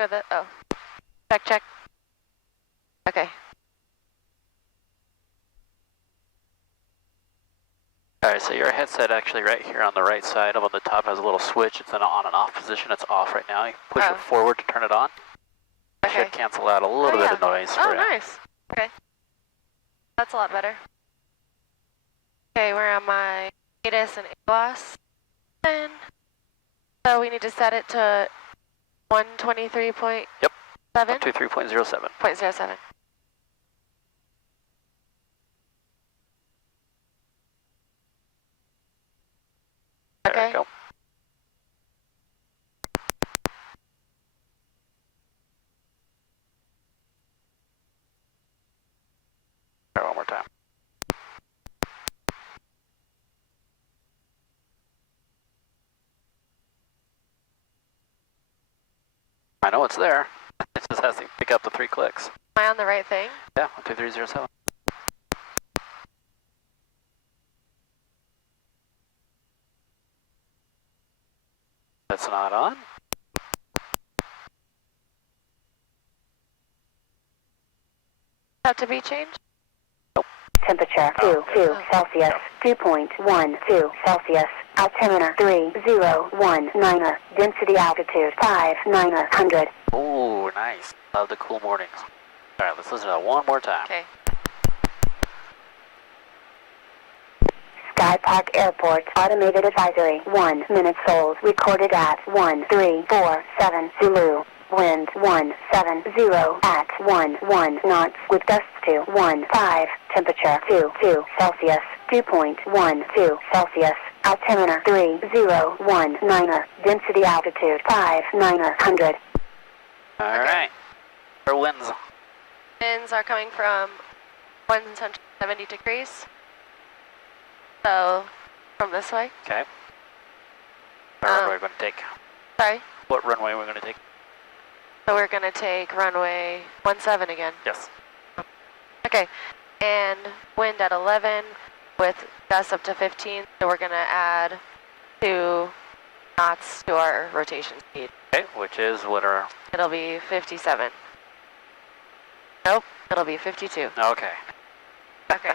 with it. Oh. Check, check. Okay. Alright, so your headset actually right here on the right side up on the top has a little switch. It's in an on and off position. It's off right now. You push it forward to turn it on. It should cancel out a little bit of noise. Oh, nice. Okay. That's a lot better. Okay, we're on my ATIS and AWAS. And so we need to set it to 123.7? Yep. 123.07. 0.07. There Okay. we go. Try one more time. I know it's there. It just has to pick up the 3 clicks. Am I on the right thing? Yeah, 123.07. That's not on. Have to be changed? Temperature 22 Celsius, 2.12 Celsius, altimeter 3019er, density altitude 5900. Oh, nice. Love the cool mornings. All right, let's listen to that one more time. Okay. Sky Park Airport automated advisory 1 minute hold recorded at 1347 Zulu. Wind 170 at 11 knots with gusts to 15. Temperature 22 Celsius, 2.12 Celsius. Altimeter 3019er. Density altitude 5900. All right. For winds. Winds are coming from 170 degrees. So, from this way. Okay. What runway are we going to take? Sorry? What runway are we going to take? So we're going to take runway 17 again. Yes. Okay. And wind at 11 with gusts up to 15. So we're going to add 2 knots to our rotation speed. Okay, which is what our... It'll be 57. Nope, it'll be 52. Okay. Okay.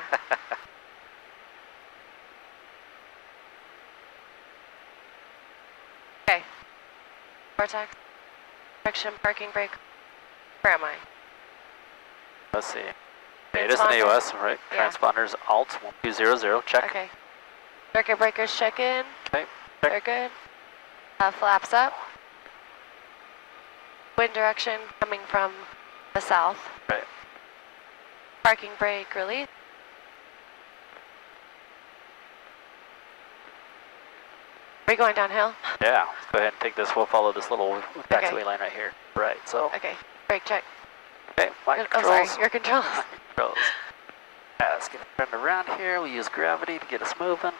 Okay. Vortex. Direction, parking brake. Where am I? Let's see. ATIS and AOS, right? Yeah. Transponders alt 1200, check. Okay. Circuit breakers check in. Okay. They're good. Flaps up. Wind direction coming from the south. Right. Parking brake release. Are we going downhill? Yeah, let's go ahead and take this. We'll follow this little taxiway line right here. Right, so. Okay, brake check. Okay, my Oh, controls. sorry, your controls. My controls. Let's get it turned around here. We use gravity to get us moving.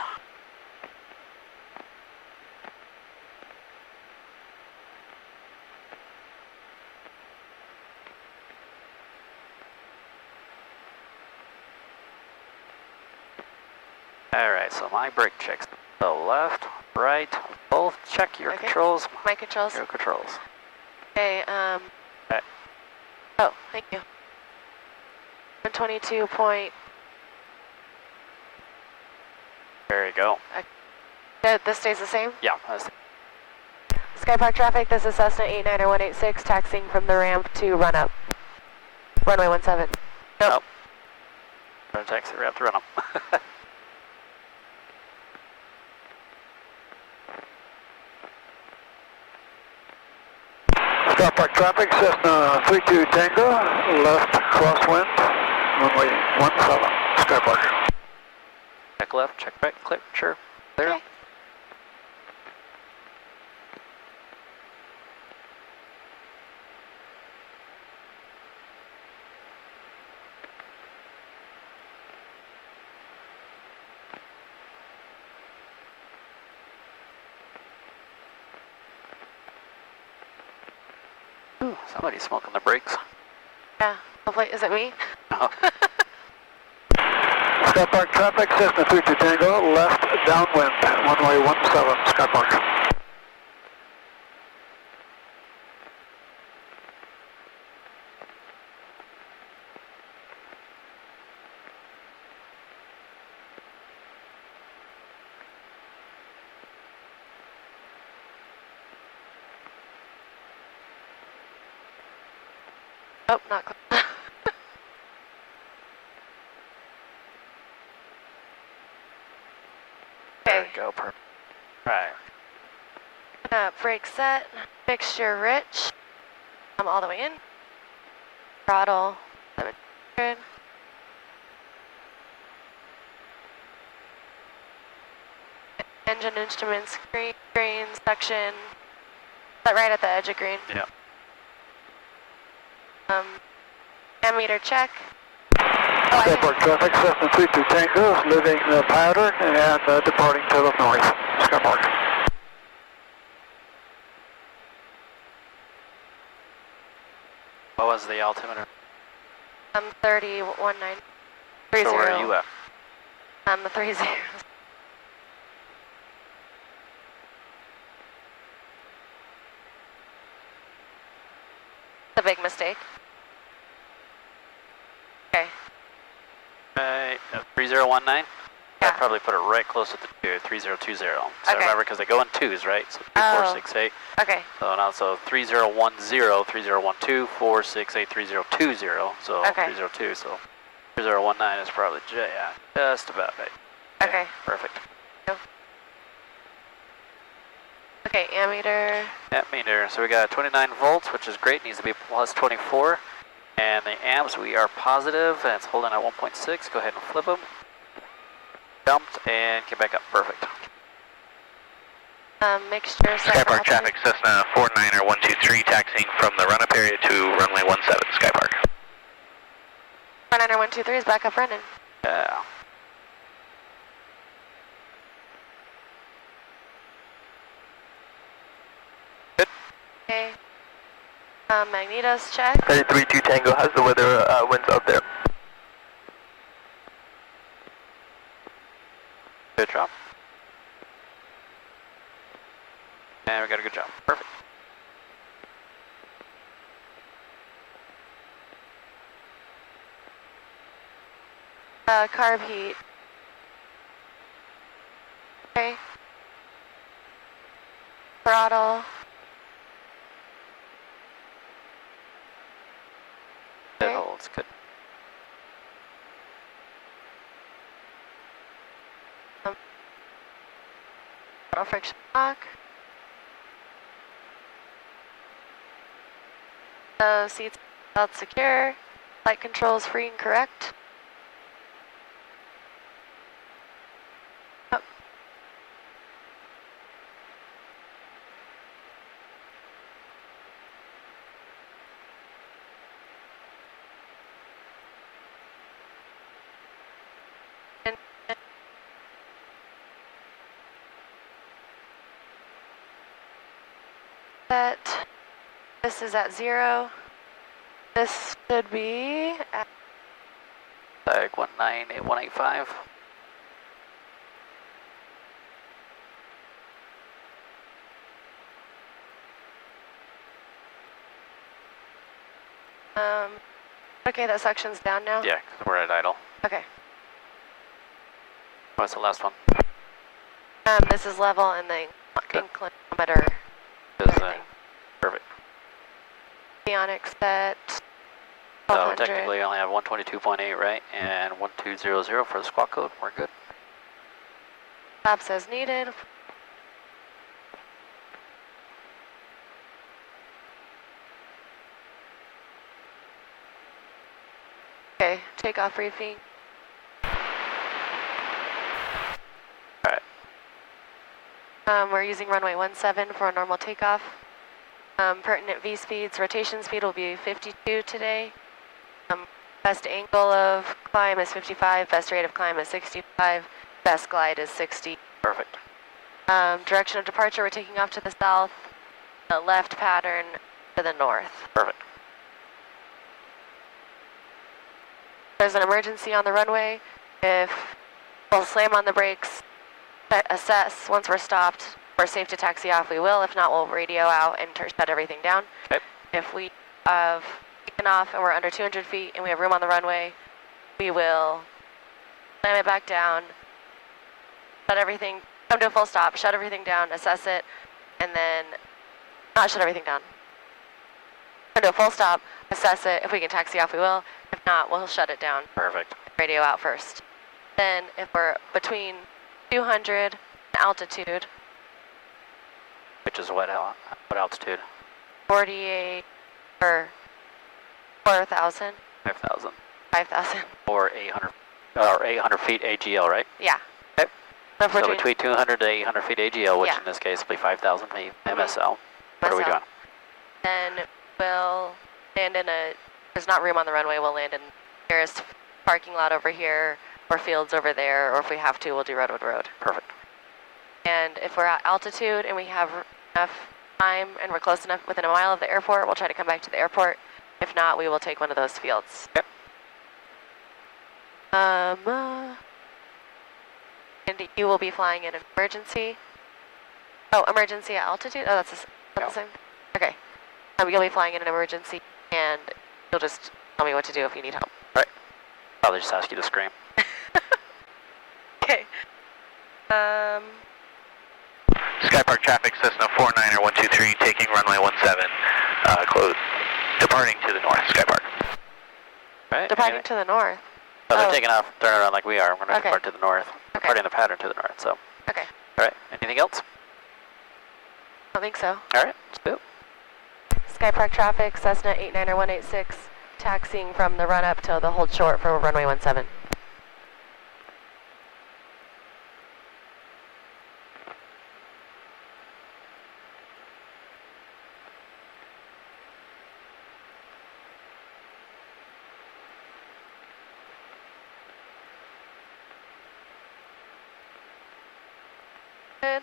Alright, so my brake checks. So left, right, both. Check your controls. My controls. Your controls. Okay, Okay. Oh, thank you. 122 point. There you go. This stays the same? Yeah, that's Sky Park traffic, this is Cessna 89186, taxiing from the ramp to run up. Runway 17. Nope. Run a taxi, we have to run them. Sky Park traffic, Cessna 32 Tango, left crosswind, runway 17, Sky Park. Check left, check right, click, sure, clear. Okay. Ooh, somebody's smoking the brakes. Yeah, hopefully, is it me? No. Sky Park traffic, Cessna 32 Tango, left downwind, runway 17, Sky Park. Oh, not close. There Okay. we go, perfect. Right. Brake set, mixture rich. I'm all the way in. Throttle, 700. Engine instruments, green section. Right at the edge of green. Yeah. Ammeter check. Skypark traffic, Cessna 32 Tango, leaving the pattern and departing to the north. Skypark. What was the altimeter? 3019. So where are you at? The 30. A big mistake. Okay. 3019? Yeah. I'd probably put it right close to the 3020. So Okay. remember, because they go in twos, right? So 3, 4, 6, 8. Okay. So now, so 3010, 3012, 4, 6, 8, 3020. So Okay. 302. So 3019 is probably just about right. Okay. Perfect. Okay, ammeter. Ammeter. So we got 29 volts, which is great. Needs to be plus 24. And the amps, we are positive, and it's holding at 1.6. Go ahead and flip them. Dumped and get back up. Perfect. Mixture. Skypark traffic, Cessna 49123, taxiing from the run-up area to runway 17, Skypark. 49123 is back up running. Yeah. Good. Okay. Magnetos check. 332 Tango, how's the weather, winds up there? Good job. And we got a good job. Perfect. Carb heat. Okay. Throttle. It Okay. holds. Good. Throttle friction lock. So seats belt secure. Flight controls free and correct. Oh. Set. This is at 0. This should be at Like 198, 185. okay, that section's down now? Yeah, 'cause we're at idle. Okay. What's the last one? This is level and the Good. inclinometer. Is, everything. perfect. Avionics set. So 1200. technically I only have 122.8, right? And 1200 for the squawk code. We're good. Flaps as needed. Okay, takeoff briefing. Alright. We're using runway 17 for a normal takeoff. Pertinent V speeds, rotation speed will be 52 today. Best angle of climb is 55, best rate of climb is 65, best glide is 60. Perfect. Direction of departure, we're taking off to the south, the left pattern to the north. Perfect. There's an emergency on the runway. If we'll slam on the brakes, assess once we're stopped, we're safe to taxi off, we will. If not, we'll radio out and shut everything down. Okay. If we have taken off and we're under 200 feet and we have room on the runway, we will slam it back down, shut everything, come to a full stop, shut everything down, assess it, and then not shut everything down. Come to a full stop, assess it. If we can taxi off, we will. If not, we'll shut it down. Perfect. Radio out first. Then if we're between 200 altitude, Which is what altitude? 48 or 4,000, 5,000. 5,000. Or 800 feet AGL, right? Yeah. Okay. So, if we're So doing between 200 to 800 feet AGL, which Yeah. in this case will be 5,000 feet MSL. What are we MSL. doing? Then we'll land in there's not room on the runway, we'll land in nearest parking lot over here, or fields over there, or if we have to, we'll do Redwood Road. Perfect. And if we're at altitude and we have enough time and we're close enough within a mile of the airport, we'll try to come back to the airport. If not, we will take one of those fields. Yep. And you will be flying in emergency. Oh, emergency at altitude? Oh, that's the same. Okay. You'll be flying in an emergency, and you'll just tell me what to do if you need help. Probably just ask you to scream. Okay. Skypark traffic, Cessna 49er 123, taking runway 17, close, departing to the north, Skypark. Right? Departing to the north. So they're Oh. taking off, turn around like we are. We're going to Okay. depart to the north. Okay. Departing the pattern to the north, so. Okay. All right, anything else? I don't think so. All right, let's do it. Skypark traffic, Cessna 89er 186, taxiing from the run-up to the hold short for runway 17. Good.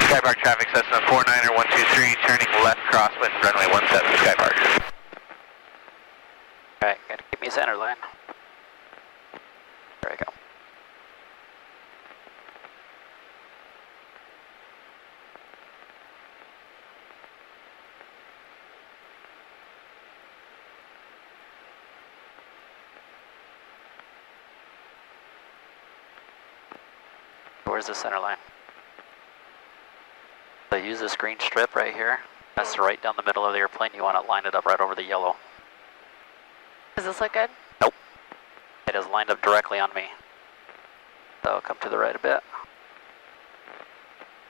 Skypark traffic, Cessna 49er 123, turning left crosswind, runway 17, Skypark. All right, got to keep me center line. There we go. Where's the center line? So use this green strip right here. That's right down the middle of the airplane. You want to line it up right over the yellow. Does this look good? It is lined up directly on me. So come to the right a bit.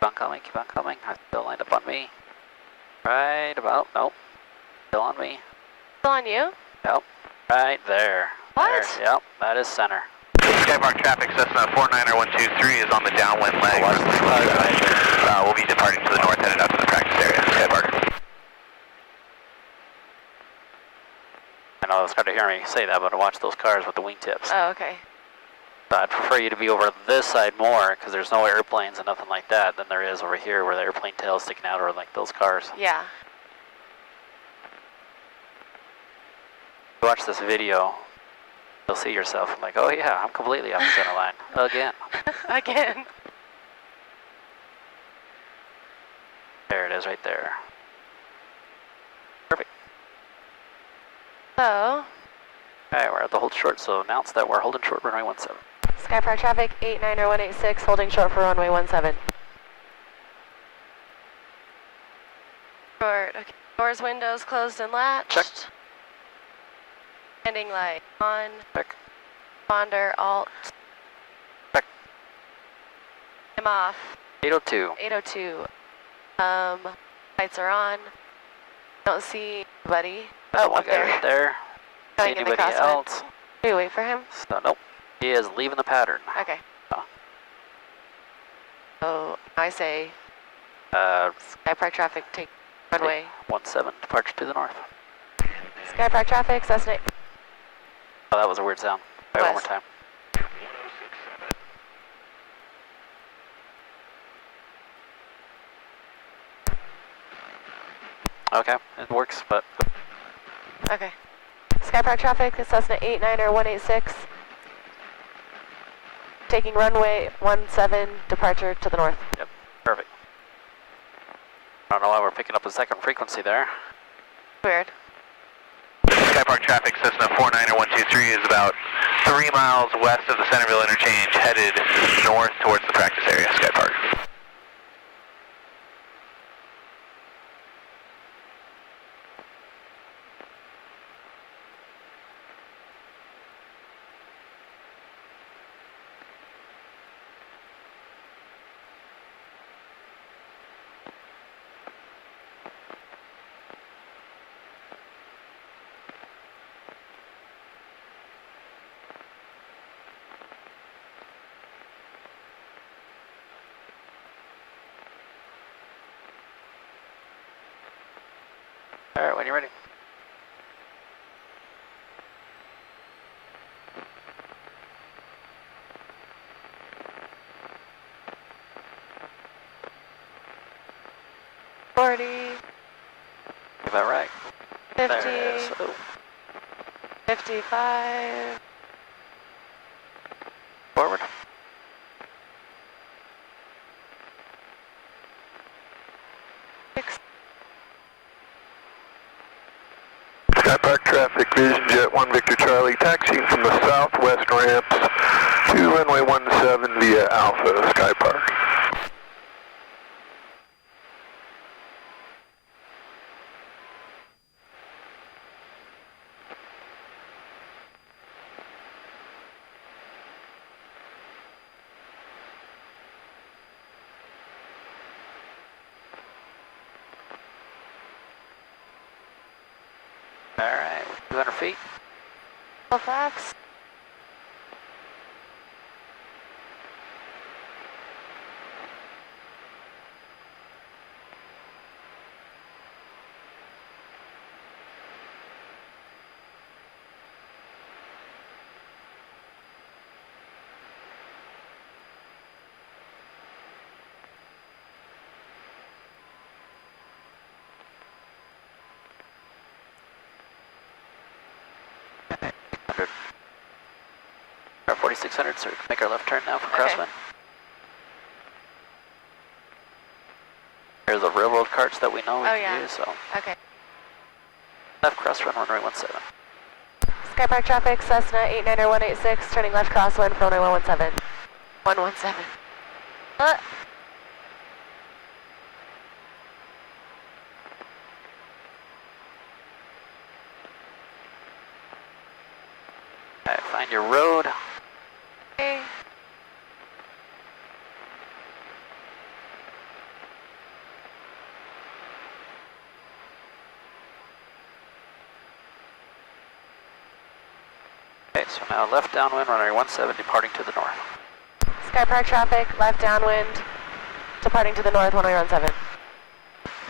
Keep on coming, keep on coming. I'm still lined up on me. Right about, nope. Still on me. Still on you? Yep. Right there. What? There. Yep, that is center. Skypark traffic, Cessna 49er 123 is on the downwind leg. Watch the flag right there. We'll be departing to the north, headed out to the practice area, Skypark. I know it's hard to hear me say that, but watch those cars with the wingtips. Oh, okay. So I'd prefer you to be over this side more, because there's no airplanes and nothing like that, than there is over here where the airplane tail's sticking out, or like those cars. Yeah. Watch this video, you'll see yourself. I'm like, oh yeah, I'm completely off the center line. Again. Again. There it is right there. Perfect. So, Alright, we're at the hold short, so announce that we're holding short runway 17. Skypark traffic 89er 186, holding short for runway 17. Short. Okay. Doors, windows closed and latched. Checked. Landing light on. Check. Ponder, alt. Check. I'm off. 802. 802. Lights are on. Don't see anybody. Got one up guy there. right there. Going in the Anybody crosswind. else? Do we wait for him? So, nope. He is leaving the pattern. Okay. Oh. So I say Sky Park traffic take runway. 17, departure to the north. Sky Park traffic, Cessna. Oh, that was a weird sound. Try it one more West. time. Okay, it works, but Okay. Sky Park traffic, Cessna 89er 186. Taking runway 17, departure to the north. yep, perfect. I don't know why we're picking up a second frequency there. Weird. Sky Park traffic, Cessna 49er 123 is about 3 miles west of the Centerville interchange, headed north towards the practice area, Sky Park. All right, when you're ready. 40, About right. 50, There it is. Oh, 55. forward. Sky Park traffic, Vision Jet 1 Victor Charlie, taxiing from the southwest ramps to runway 17 via Alpha, Sky Park. All right, 200 feet. Halifax. Our 4600, so we can make our left turn now for Okay. crosswind. Here's the railroad carts that we know we Oh, can yeah. use, so Okay. left crosswind, runway 17. Sky Park traffic, Cessna 89er 186, turning left crosswind for runway 117. 117. All right, find your road. Okay. Okay, so now left downwind, runway 17, departing to the north. Sky Park traffic, left downwind, departing to the north, runway 17.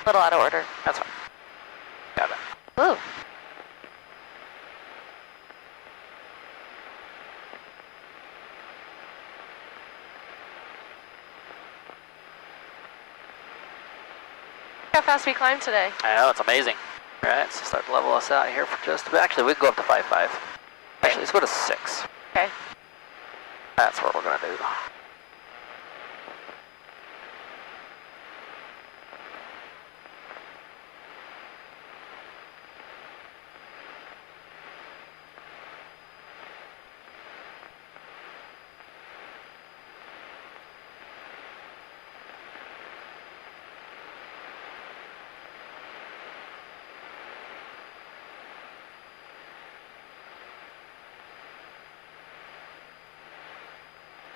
Little out of order. That's fine. Got it. Ooh. Look how fast we climbed today. I know, it's amazing. All right, so start to level us out here for just, actually we can go up to 5.5. Actually, let's go to 6. Okay. That's what we're gonna do.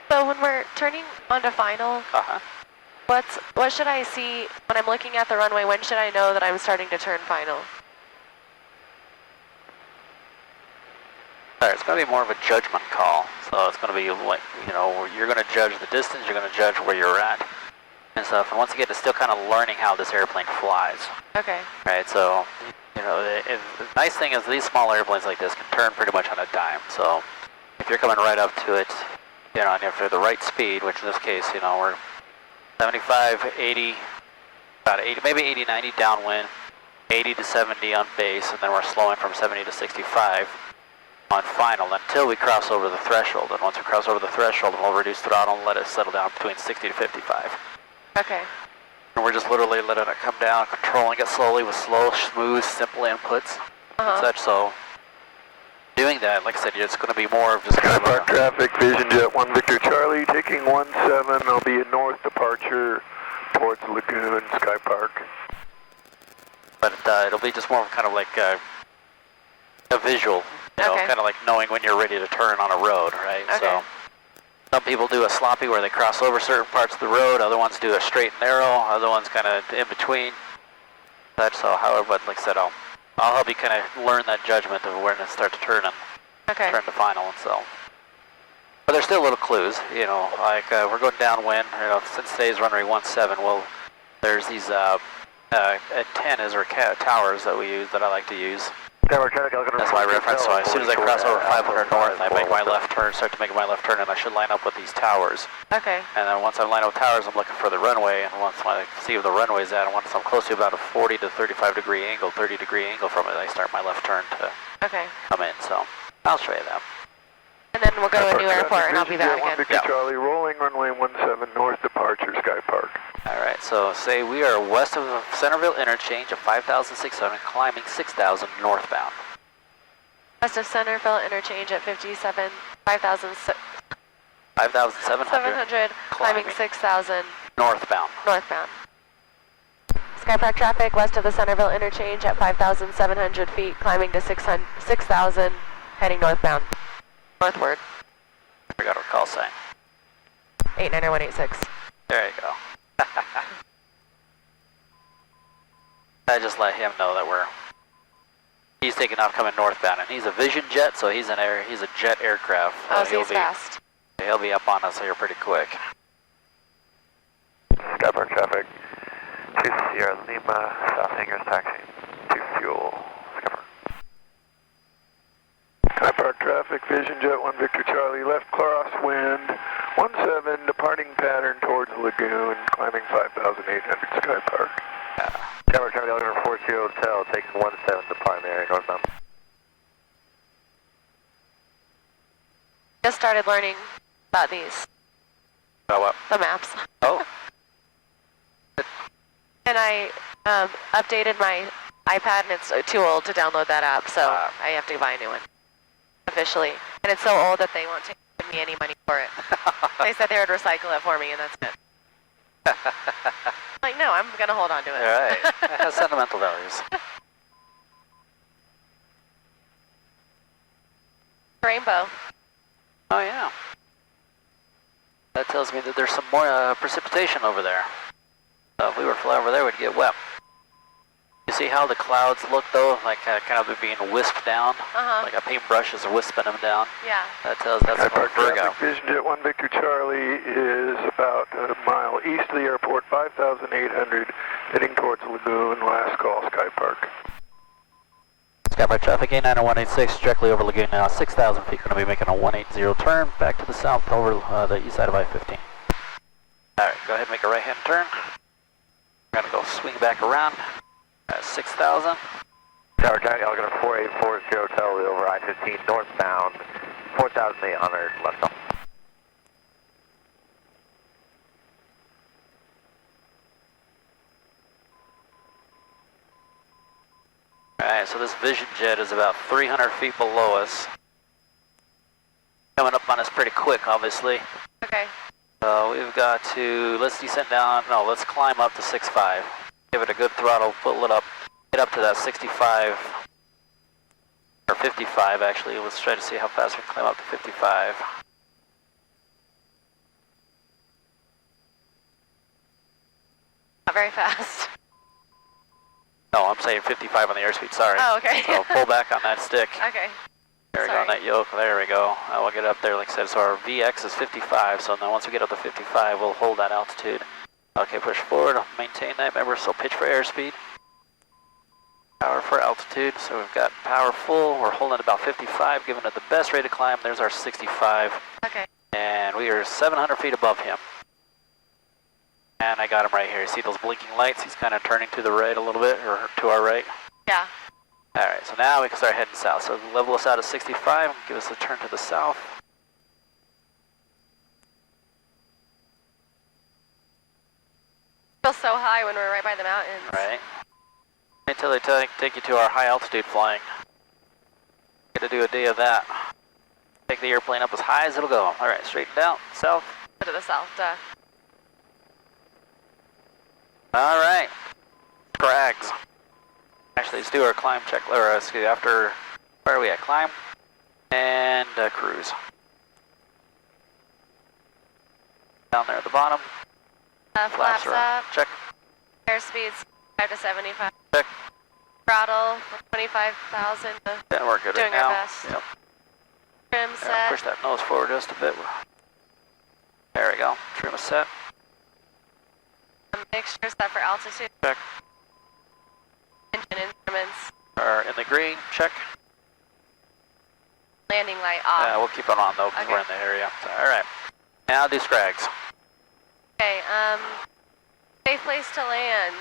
So when we're turning onto final, Uh-huh. what should I see when I'm looking at the runway? When should I know that I'm starting to turn final? Alright, it's going to be more of a judgment call. So it's going to be like, you know, you're going to judge the distance, you're going to judge where you're at and stuff. And once again, it's still kind of learning how this airplane flies. Okay. Right, so, you know, the nice thing is these small airplanes like this can turn pretty much on a dime. So if you're coming right up to it, you know, and if they're the right speed, which in this case, you know, we're 75, 80, about 80, maybe 80, 90 downwind, 80 to 70 on base, and then we're slowing from 70 to 65 on final until we cross over the threshold. And once we cross over the threshold, we'll reduce throttle and let it settle down between 60 to 55. Okay. And we're just literally letting it come down, controlling it slowly with slow, smooth, simple inputs and such. So doing that, like I said, it's going to be more of just Sky Park traffic, Vision Jet 1 Victor Charlie, taking 17. I'll be a north departure towards Lagoon, Sky Park. But it'll be just more of kind of like a visual, you know, kind of like knowing when you're ready to turn on a road, right? Okay. So some people do a sloppy where they cross over certain parts of the road, other ones do a straight and narrow, other ones kind of in between. That's so, however, but like I said, I'll help you kind of learn that judgment of when to start to turn and turn to final and so. But there's still little clues, you know, like we're going downwind, you know, since today's runway 17, well, there's these antennas or towers that we use, that I like to use. That's my reference, so as soon as I cross over 500 north, I make my left turn, start to make my left turn, and I should line up with these towers. Okay. And then once I line up with towers, I'm looking for the runway, and once I see where the runway's at, and once I'm close to about a 40 to 35 degree angle, 30 degree angle from it, I start my left turn to come in, so I'll show you that. And then we'll go to a new airport, and I'll be back again. Victor Charlie, rolling runway 17, north departure, Sky Park. Alright, so say we are west of the Centerville interchange of 5,600, climbing 6,000 northbound. West of Centerville interchange at 57, 5,700, climbing 6,000 northbound. northbound. Sky Park traffic west of the Centerville interchange at 5,700 feet, climbing to 6,000, heading northbound. Northward. I forgot our call sign. 89186. There you go. I just let him know that he's taking off coming northbound, and he's a Vision Jet, so he's a jet aircraft. So he's fast. He'll be up on us here pretty quick. Sky Park traffic, 2 Sierra Lima, South Hangars taxi, 2 fuel, Sky Park. Sky Park traffic, Vision Jet 1 Victor Charlie, left crosswind, 17, departing pattern towards Lagoon, climbing 5,800 Sky Park. Sky Park traffic, Elevator 42 Hotel, taking 17 to primary, northbound. Just started learning about these. Oh, what? The maps. Oh. And I updated my iPad, and it's too old to download that app, so I have to buy a new one. Officially. And it's so old that they won't give me any money for it. They said they would recycle it for me, and that's it. Like, no, I'm going to hold on to it. All right. It has sentimental values. Rainbow. Oh, yeah. That tells me that there's some more precipitation over there. So if we were to fly over there, we'd get wet. You see how the clouds look, though? Like kind of being whisked down? Like a paintbrush is whisping them down? Yeah. That tells that's Sky more Park Virgo. traffic, Vision Jet 1 Victor Charlie is about a mile east of the airport, 5,800, heading towards Lagoon, last call, Sky Park. Sky Park traffic, A90186, directly over Lagoon now, 6,000 feet, going to be making a 180 turn back to the south over the east side of I-15. Alright, go ahead and make a right-hand turn. We're going to go swing back around. 6,000. Tower traffic, Elevator 4840 Hotel, over I-15 northbound, 4,800 left off. Alright, so this Vision Jet is about 300 feet below us. Coming up on us pretty quick, obviously. Okay. We've got to, let's descend down, no, let's climb up to 6.5. Give it a good throttle, pull it up, get up to that 65, or 55 actually. Let's try to see how fast we can climb up to 55. Not very fast. No, I'm saying 55 on the airspeed, sorry. Oh, okay. So pull back on that stick. Okay. There we go Sorry. on that yoke. There we go. We'll get up there, like I said. So our VX is 55. So then once we get up to 55, we'll hold that altitude. Okay, push forward. Maintain that. Remember, so pitch for airspeed. Power for altitude. So we've got power full. We're holding about 55, giving it the best rate of climb. There's our 65. Okay. And we are 700 feet above him. And I got him right here. You see those blinking lights? He's kind of turning to the right a little bit, or to our right. Yeah. All right, so now we can start heading south. So level us out at 65, give us a turn to the south. Feels so high when we're right by the mountains. Right. Until they take you to our high altitude flying. Get to do a day of that. Take the airplane up as high as it'll go. All right, straighten down, south. To the south, duh. All right, crags. Actually, let's do our climb check, or excuse me, after, where are we at? Climb and cruise. Down there at the bottom. Flaps around. up. Check. Airspeed's 5 to 75. Check. Throttle 25,000. Yeah, we're good Doing right our now. best. Yep. Trim Yeah, set. push that nose forward just a bit. There we go. Trim is set. Mixture set for altitude. Check. Engine instruments. Are in the green. Check. Landing light off. Yeah, we'll keep it on though because Okay. we're in the area. So, all right. Now do scrags. Okay, safe place to land.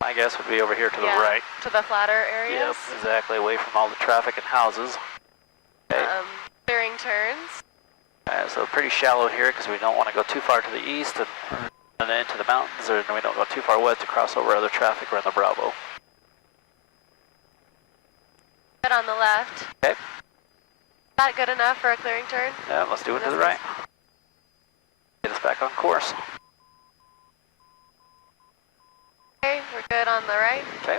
My guess would be over here to Yeah, the right. to the flatter areas. Yep, exactly. Away from all the traffic and houses. Okay. Clearing turns. So pretty shallow here because we don't want to go too far to the east and then into the mountains, or we don't go too far west to cross over other traffic. We're in the Bravo. Good on the left. Okay. Is that good enough for a clearing turn? Yeah, let's do it to the right. Get us back on course. Okay, we're good on the right. Okay.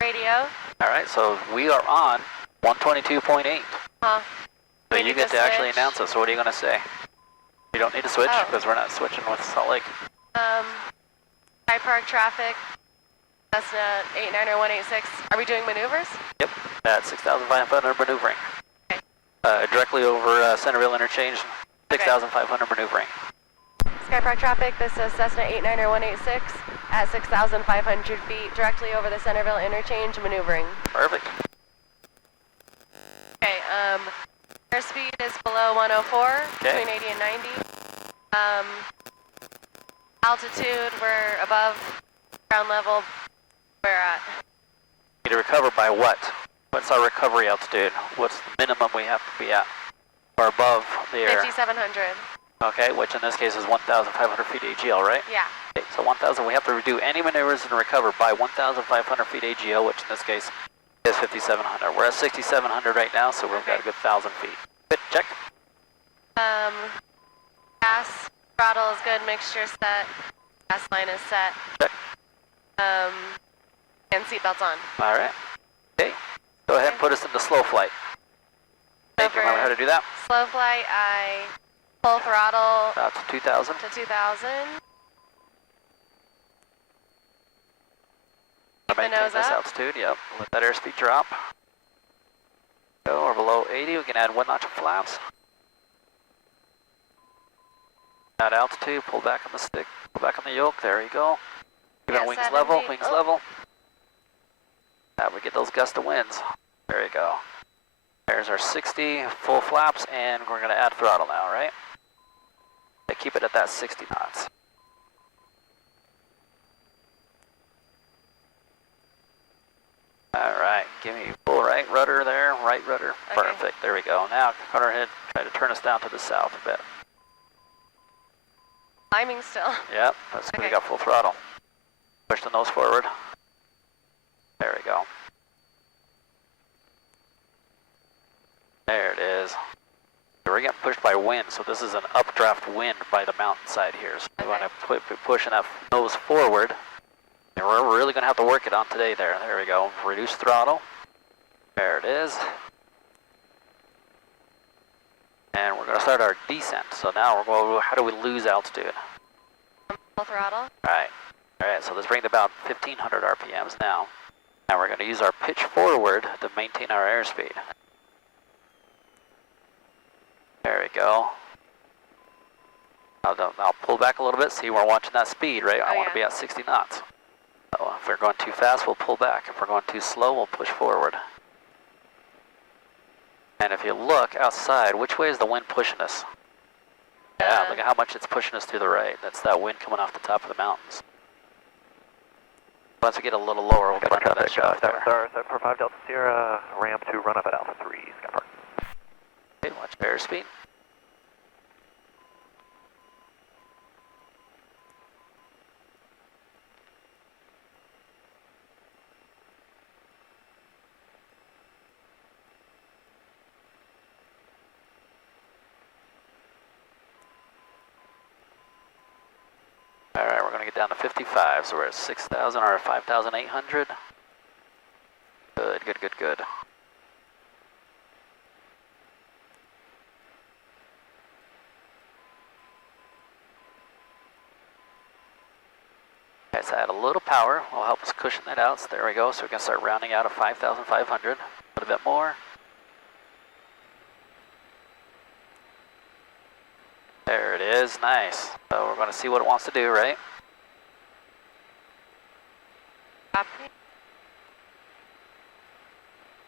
Radio. All right, so we are on 122.8. Huh. So We you need get to to actually switch. announce it. So what are you going to say? You don't need to switch Oh. because we're not switching with Salt Lake. High Park traffic. Cessna 890-186. Are we doing maneuvers? Yep, at 6,500 maneuvering. Okay. Directly over Centerville Interchange, 6,500 maneuvering. Sky Park traffic, this is Cessna 890-186 at 6,500 feet, directly over the Centerville Interchange, maneuvering. Perfect. Okay, airspeed is below 104, Okay. between 80 and 90. Altitude, we're above ground level. We're at Need to recover by what? What's our recovery altitude? What's the minimum we have to be at? Or above the air? 5,700. Okay, which in this case is 1,500 feet AGL, right? Yeah. Okay, so 1,000, we have to do any maneuvers and recover by 1,500 feet AGL, which in this case is 5,700. We're at 6,700 right now, so we've got a good 1,000 feet. Good, check. Gas, throttle is good, mixture set, gas line is set. Check. And seatbelts on. All right. Okay, go ahead and put us into slow flight. So Thank you. Remember how to do that? slow flight, I full throttle About to 2,000. to 2,000. Keep the Maintain nose this up. altitude, yep. Let that airspeed drop. Go, or below 80, we can add 1 notch of flaps. At altitude, pull back on the stick, pull back on the yoke, there you go. Keep our Yeah, wings 70. level, wings Oh. level. Now we get those gust of winds. There you go. There's our 60, full flaps, and we're gonna add throttle now, right? Okay, keep it at that 60 knots. All right, give me full right rudder there, right rudder. Okay. Perfect, there we go. Now, cut our head, try to turn us down to the south a bit. Climbing still. Yep, that's good. We Okay. got full throttle. Push the nose forward. There we go. There it is. We're getting pushed by wind, so this is an updraft wind by the mountainside here. So we want to be pushing that nose forward. And we're really going to have to work it on today there. There we go. Reduce throttle. There it is. And we're going to start our descent. So now we're going, how do we lose altitude? Full throttle. All right. Alright, so let's bring it about 1500 RPMs now. Now we're going to use our pitch forward to maintain our airspeed. There we go. I'll pull back a little bit, see we're watching that speed, right? I want to be at 60 knots. So if we're going too fast, we'll pull back. If we're going too slow, we'll push forward. And if you look outside, which way is the wind pushing us? Yeah, look at how much it's pushing us to the right. That's that wind coming off the top of the mountains. Once we get a little lower, we'll get under that shot there. 745 Delta Sierra, ramp to run up at Alpha 3, Sky Park. Okay, watch airspeed. Alright, we're going to get down to 55, so we're at 6,000 or 5,800. Good, good, good, good. Okay, so add a little power will help us cushion that out. So there we go, so we can start rounding out at 5,500. A little bit more. There it is, nice. So we're going to see what it wants to do, right? Copy.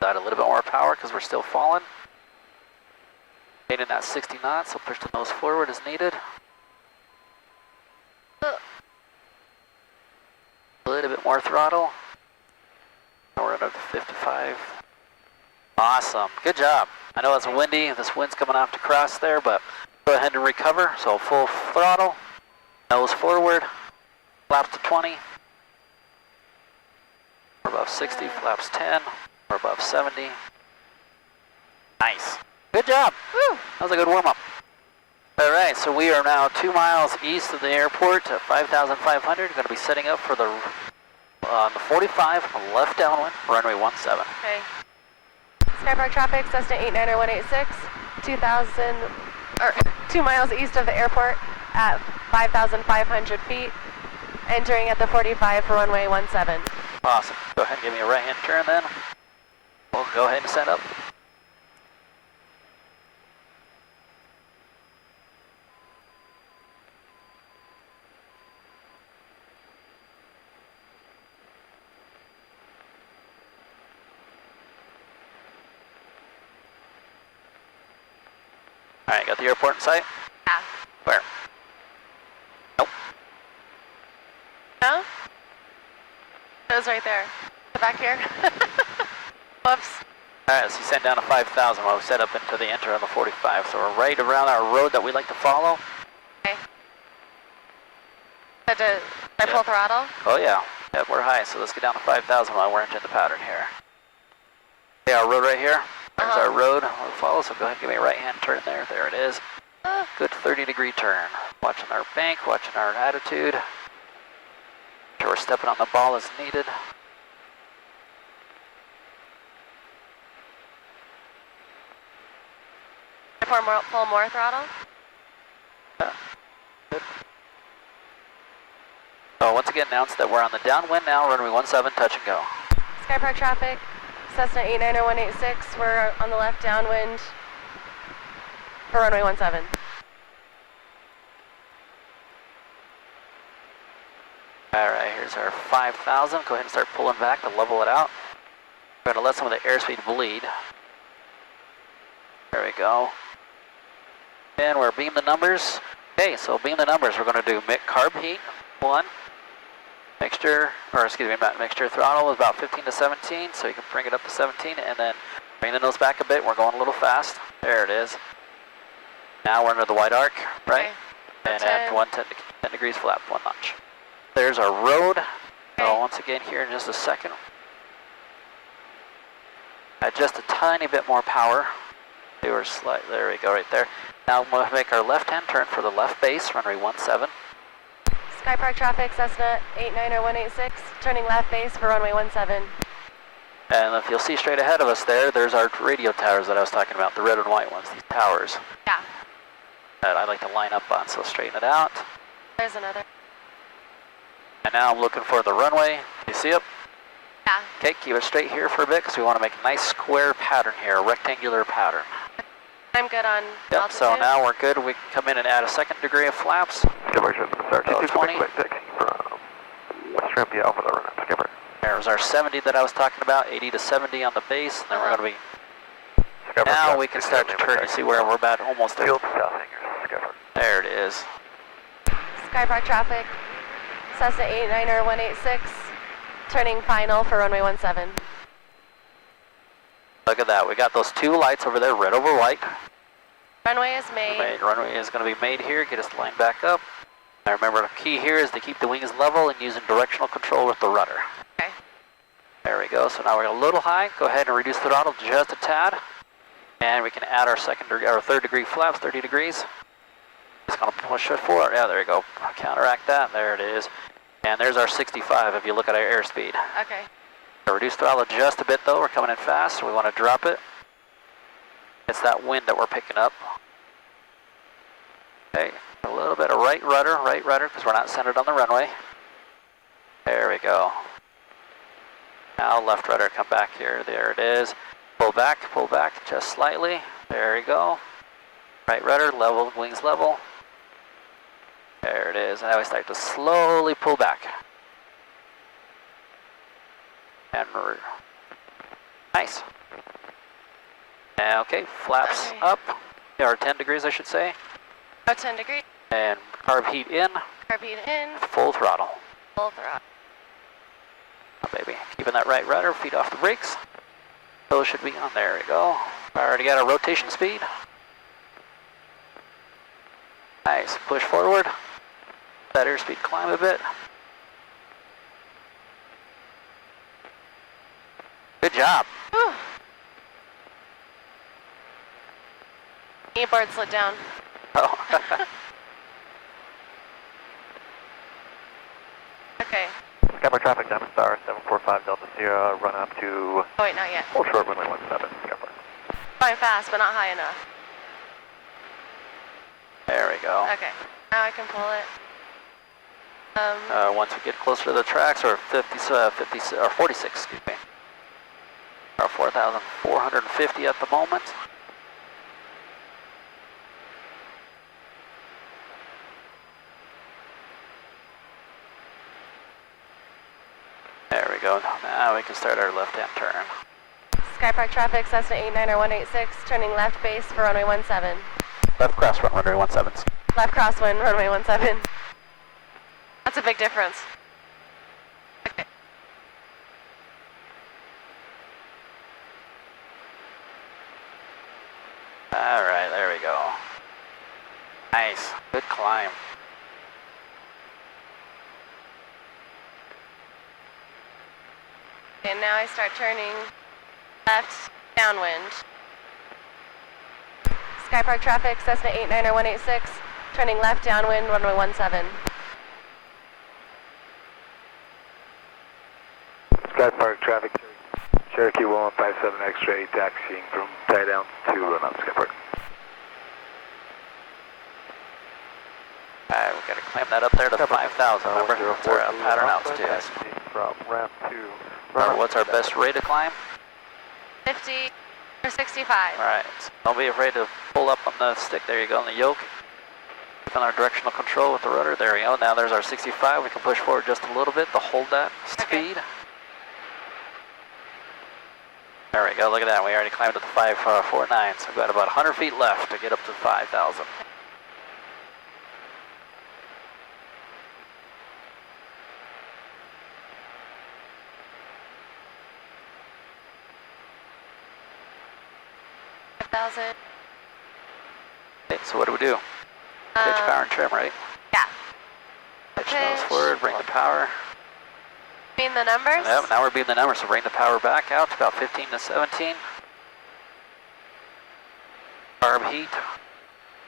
Add a little bit more power because we're still falling. Maintaining that 60 knots, so push the nose forward as needed. A little bit more throttle. Now we're up to 55. Awesome, good job. I know it's windy, this wind's coming off to cross there, but go ahead and recover. So full throttle, nose forward, flaps to 20. We're above 60, flaps 10. We're above 70. Nice. Good job. Woo. That was a good warm-up. All right, so we are now 2 miles east of the airport at 5,500. Going to be setting up for the 45 left downwind, runway 17. Okay. Sky Park traffic, Cessna 890-186, 2 miles east of the airport at 5,500 feet, entering at the 45 for runway 17. Awesome. Go ahead and give me a right-hand turn then. We'll go ahead and set up. All right, got the airport in sight? Yeah. Where? Nope. No? It was right there. Back here. Whoops. All right, so you sent down to 5,000 while we set up into the enter on the 45. So we're right around our road that we like to follow. Okay. Did I pull throttle? Oh yeah, yep, we're high, so let's get down to 5,000 while we're entering the pattern here. Okay, our road right here. There's our road we'll follow, so go ahead and give me a right-hand turn there. There it is. Good 30-degree turn. Watching our bank, watching our attitude. Make sure we're stepping on the ball as needed. Pull more throttle? Yeah. Good. So once again, announce that we're on the downwind now, runway 17, touch and go. Sky Park traffic, Cessna 890-186, we're on the left downwind for runway 17. All right, here's our 5,000. Go ahead and start pulling back to level it out. We're going to let some of the airspeed bleed. There we go. And we're beam the numbers. Okay, so beam the numbers. We're going to do carb heat, 1. Mixture, or excuse me, not mixture, throttle is about 15 to 17, so you can bring it up to 17, and then bring the nose back a bit. We're going a little fast. There it is. Now we're under the wide arc, right? Okay. And at 10 degrees flap, 1 notch. There's our road. Okay. So once again here in just a second. Add just a tiny bit more power. There we go, right there. Now we'll make our left-hand turn for the left base, runway 17. Sky Park traffic, Cessna 890-186, turning left base for runway 17. And if you'll see straight ahead of us there's our radio towers that I was talking about, the red and white ones, these towers. Yeah. That I like to line up on, so straighten it out. There's another. And now I'm looking for the runway. You see it? Yeah. Okay, keep it straight here for a bit because we want to make a nice square pattern here, a rectangular pattern. I'm good on Yep, altitude. so now we're good. We can come in and add a second degree of flaps. Skipper, should start Oh, 20. taxi from West Ramp Alpha to run up, Skipper. There's our 70 that I was talking about, 80 to 70 on the base, and then we're going to be... Skipper, Now we can start to turn. You see where we're about almost there. Field south hangers, Skipper. There it is. Skypark traffic, Cessna 89er 186, turning final for runway 17. Look at that. We got those two lights over there, red over white. Runway is made. Runway is going to be made here. Get us lined back up. Now remember, the key here is to keep the wings level and using directional control with the rudder. Okay. There we go. So now we're a little high. Go ahead and reduce the throttle just a tad. And we can add our third degree flaps, 30 degrees. Just going to push it forward. Yeah, there you go. Counteract that. There it is. And there's our 65 if you look at our airspeed. Okay. Reduce throttle just a bit though. We're coming in fast, so we want to drop it. It's that wind that we're picking up. Okay, a little bit of right rudder, because we're not centered on the runway. There we go. Now left rudder, come back here. There it is. Pull back just slightly. There we go. Right rudder, level, wings level. There it is. Now we start to slowly pull back. And we're nice. Okay, flaps up, or 10 degrees I should say. Oh, 10 degrees. And carb heat in, Carbeat in, full throttle. full throttle. Oh, baby, keeping that right rudder, feet off the brakes. Those should be on, there we go. Already got our rotation speed. Nice, push forward. That airspeed climb a bit. Good job. Whew. Kneeboard slid down. Oh. Okay. Skipper traffic, Diamond Star 745 Delta Sierra, run up to Oh wait, not yet. Old Short runway 17, Skipper. Going fast, but not high enough. There we go. Okay. Now I can pull it. Once we get closer to the tracks, or 46, excuse me. Or 4,450 at the moment. There we go. Now we can start our left-hand turn. Skypark traffic, Cessna 89er 186, turning left base for runway 17. Left crosswind, runway 17. Left crosswind, runway 17. That's a big difference. Okay. Alright, there we go. Nice. Good climb. And now I start turning left downwind. Skypark traffic, Cessna 89er 186, turning left downwind, runway 17. Skypark traffic, Cherokee 1157 X-ray, taxiing from tie down to run up, Skypark. Alright, we've got to climb that up there to 5,000, remember? That's our pattern altitude. From ramp 2. Remember, what's our best rate of climb? 50 or 65. Alright, so don't be afraid to pull up on the stick. There you go, on the yoke. On our directional control with the rudder. There we go. Now there's our 65. We can push forward just a little bit to hold that speed. There we go. Look at that. We already climbed up to 549. So we've got about 100 feet left to get up to 5,000. Okay, so what do we do? Pitch, power, and trim, right? Yeah. Pitch nose forward, bring the power. Mean the numbers? Yep, now we're being the numbers, so bring the power back out to about 15 to 17. Carb heat,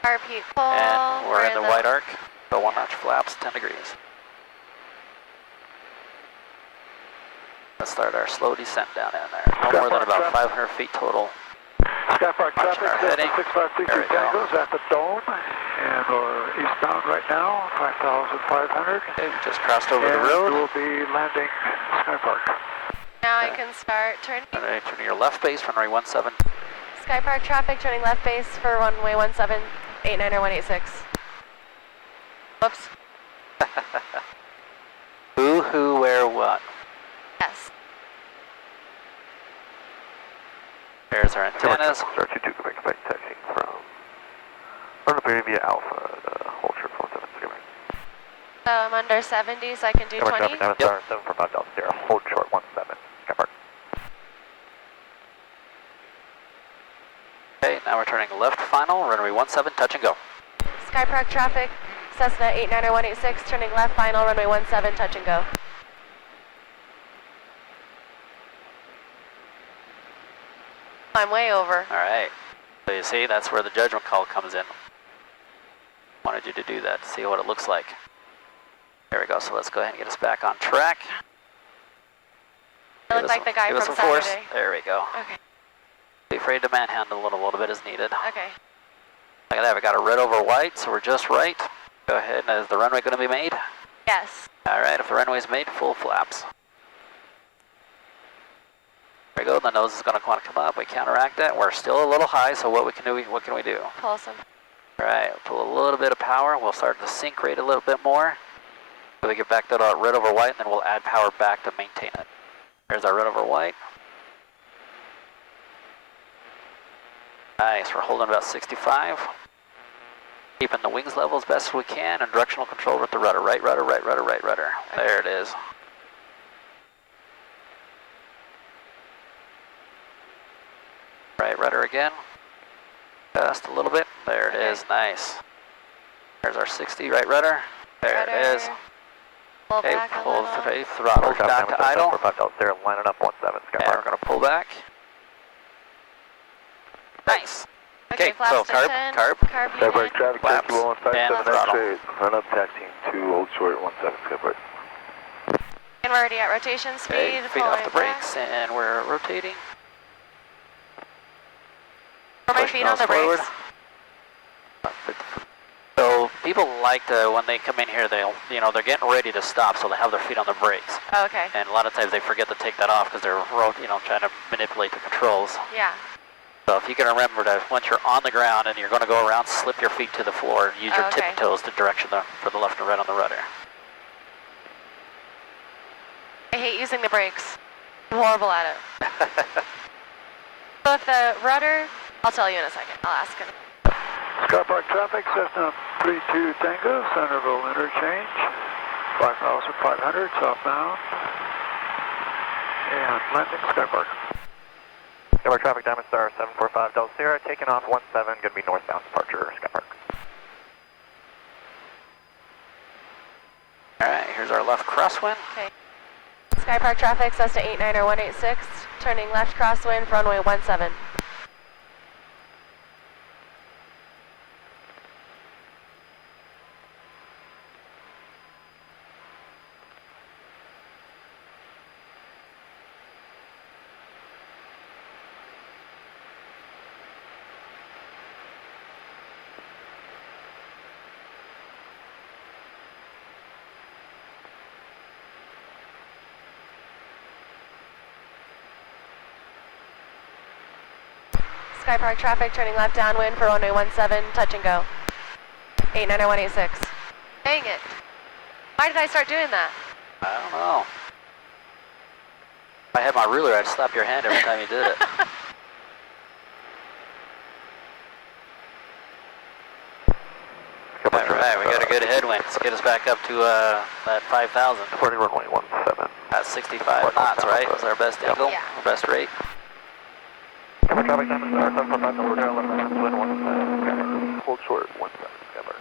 Carb heat full. and we're in the white arc. So 1-notch flaps, 10 degrees. Let's start our slow descent down in there. No more than about 500 feet total. Skypark Watching traffic, our heading. 6532 There we go. Tangos at the dome. And we're eastbound right now, 5,500. Okay, we just crossed over the And road. we'll be landing Sky Park. Now I can start turning. All right, turning your left base, runway 17. Sky Park traffic turning left base for runway 17, 89er 186. Whoops. Who, where, what? Yes. There's our antennas. Start 22, Quebec, Quebec, taxiing from Run Up via Alpha, hold short 17, Quebec. So I'm under 70, so I can do 20. Traffic, Diamond Star, 745 Delta Sierra, hold short 17, Sky Park. Okay, now we're turning left final, runway 17, touch and go. Sky Park traffic, Cessna 89er 186, turning left final, runway 17, touch and go. I'm way over. All right, so you see, that's where the judgment call comes in. Wanted you to do that, to see what it looks like. There we go, so let's go ahead and get us back on track. I look like the guy give us from some force. Saturday. There we go. Okay, Be afraid to manhandle a little bit as needed. okay. Look at that, we got a red over white, so we're just right. Go ahead, is the runway going to be made? Yes. All right, if the runway's made, full flaps. There we go, the nose is going to want to come up. We counteract that. We're still a little high, so what can we do? Pull some. All right, pull a little bit of power. We'll start to sync rate a little bit more. So we get back to that red over white, and then we'll add power back to maintain it. There's our red over white. Nice, we're holding about 65. Keeping the wings level as best as we can, and directional control with the rudder. Right rudder, right rudder, right rudder. Okay. There it is. Right rudder again. Just a little bit. There it is. Nice. There's our 60 right rudder. There it is. Pull Okay, back a pull little. the throttle back to idle. 745 Delta Sierra, lining up 17, Sky And Park. we're going to pull back. Nice. Okay, Okay, so flaps to carb, 10. carb. Sky Carb Park unit. traffic, Flaps, taxi 157 and throttle. X-ray. Run up taxiing 2, hold short 17, Sky Park. And we're already at rotation Okay, speed. feet off the pulling brakes, and we're rotating. back. Are my Push feet on nose the forward. brakes? So people like to, when they come in here, they're getting ready to stop, so they have their feet on the brakes. Oh, okay. And a lot of times they forget to take that off because they're, trying to manipulate the controls. Yeah. So if you can remember to, once you're on the ground and you're going to go around, slip your feet to the floor and use your Okay. tippy toes to direction for the left and right on the rudder. I hate using the brakes. I'm horrible at it. So if the rudder, I'll tell you in a second. I'll ask him. Sky Park traffic, Cessna 32 Tango, Centerville interchange, 5,500 southbound, and landing Sky Park. Sky Park traffic, Diamond Star, 745 Delta Sierra, taking off 17, going to be northbound departure, Sky Park. All right, here's our left crosswind. Okay. Sky Park traffic, Cessna 89er 186, turning left crosswind for runway 17. Sky Park traffic, turning left downwind for runway 17, touch and go. 89er 186. Dang it. Why did I start doing that? I don't know. If I had my ruler, I'd slap your hand every time you did it. All right, we got a good headwind. Let's get us back up to that 5,000. Departing runway 17. At 65 knots, right? That's our best angle, Yeah. our best rate. Sky Park traffic, Diamond Star, 745 Delta Sierra, 11 wind 17, Sky Park. Hold short 17, Sky Park.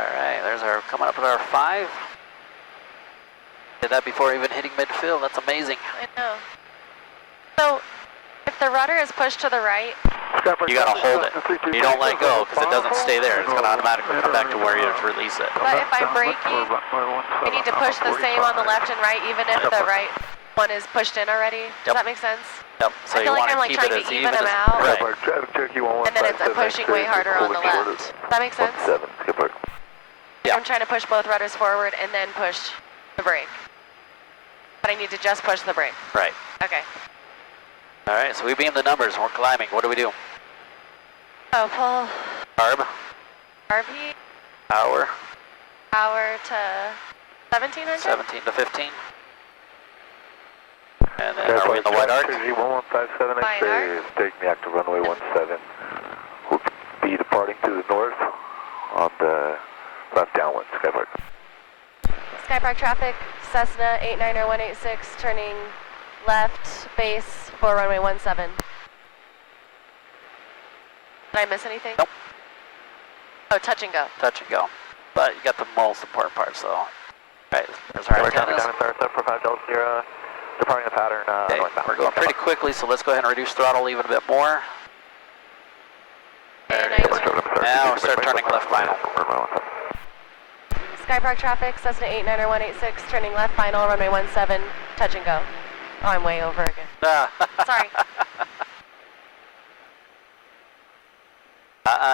All right, there's our, coming up with our 5. Did that before even hitting midfield. That's amazing. I know. So, if the rudder is pushed to the right, Sky Park You gotta traffic, hold it. Cessna 32 You don't let Tango, go because it doesn't stay there. It's gonna automatically come back to where you release it. But if I'm braking, I need to push the same on the left and right, even if the right one is pushed in already. Does Yep. that make sense? Yep. So I you feel like want I'm to like keep trying it to as even even them as out. right. Skypark traffic, Cherokee 1157 And then it's pushing way harder on the holding left. short Does that make sense? 17, Skypark. Yeah. I'm trying to push both rudders forward and then push the brake. But I need to just push the brake. Right. Okay. All right, so we beam the numbers. We're climbing. What do we do? Oh, pull Carb, RP power, power to 1700? 17 to 15. And then are we in the white arc? Cherokee 1157 White X-ray arc. is taking me out to runway 17. We'll be departing to the north on the left downwind, Skypark. Skypark traffic, Cessna 890-186, turning left, base for runway 17. Did I miss anything? Nope. Oh, touch and go. Touch and go. But you got the most important part, so. Right, there's our antennas. Departing the pattern, Okay, we're going pretty quickly, so let's go ahead and reduce throttle even a bit more. There it is. Now we'll start turning left final. Skypark traffic, Cessna 890-186, turning left final, runway 17, touch and go. Oh, I'm way over again. Sorry.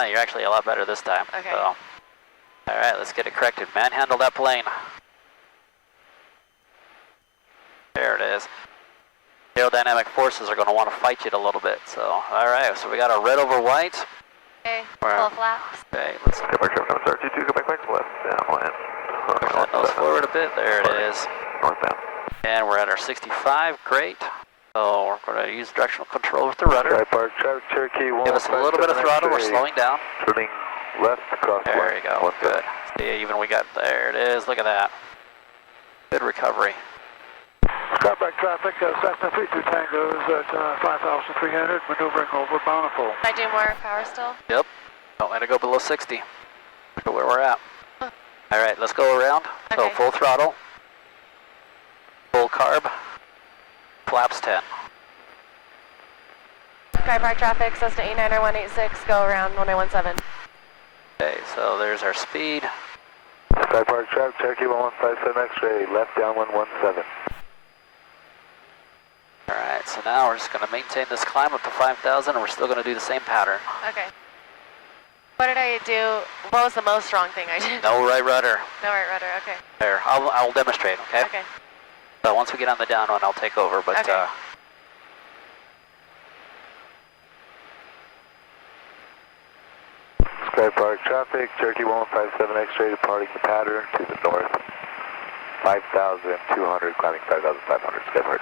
You're actually a lot better this time. Okay. So. All right, let's get it corrected. Manhandle that plane. There it is. Aerodynamic forces are going to want to fight you a little bit. So, all right, so we got our red over white. Okay, Where? full flaps. Okay, let's Skypark traffic, number 32, go back left downwind. push that nose forward a bit. There it is. Northbound. And we're at our 65. Great. So we're going to use directional control with the rudder. Skypark traffic, Cherokee 1157 Give us a little bit of throttle. We're slowing down. Turning left across the There you go. Good. See, even we got, there it is. Look at that. Good recovery. Skypark traffic, Cessna 32 Tango's at 5,300, maneuvering over Bountiful. Can I do more power still? Yep. Don't let it go below 60. Look at where we're at. All right, let's go around. So Okay. full throttle. Full carb. Flaps 10. Skypark traffic, Cessna 890-186, go around runway 17. Okay, so there's our speed. Skypark traffic, Cherokee 1157 X-ray, left downwind 17. All right, so now we're just going to maintain this climb up to 5,000, and we're still going to do the same pattern. Okay. What did I do? What was the most wrong thing I did? No right rudder. No right rudder, okay. There, I'll demonstrate, okay? Okay. So once we get on the down one, I'll take over, but Okay. Skypark traffic, Cherokee 1157 X-ray, departing the pattern to the north. 5,200, climbing 5,500, Skypark.